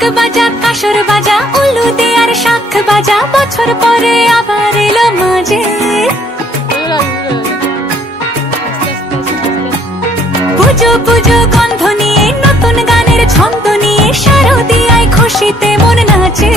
ঢাক বাজা কাসর বাজা উলু দে আর শাখ বাজা, বছর পরে আবার এলো মাঝে। পুজো পুজো গন্ধ নিয়ে নতুন গানের ছন্দ নিয়ে শারদিয়ায় খুশিতে মন নাচে।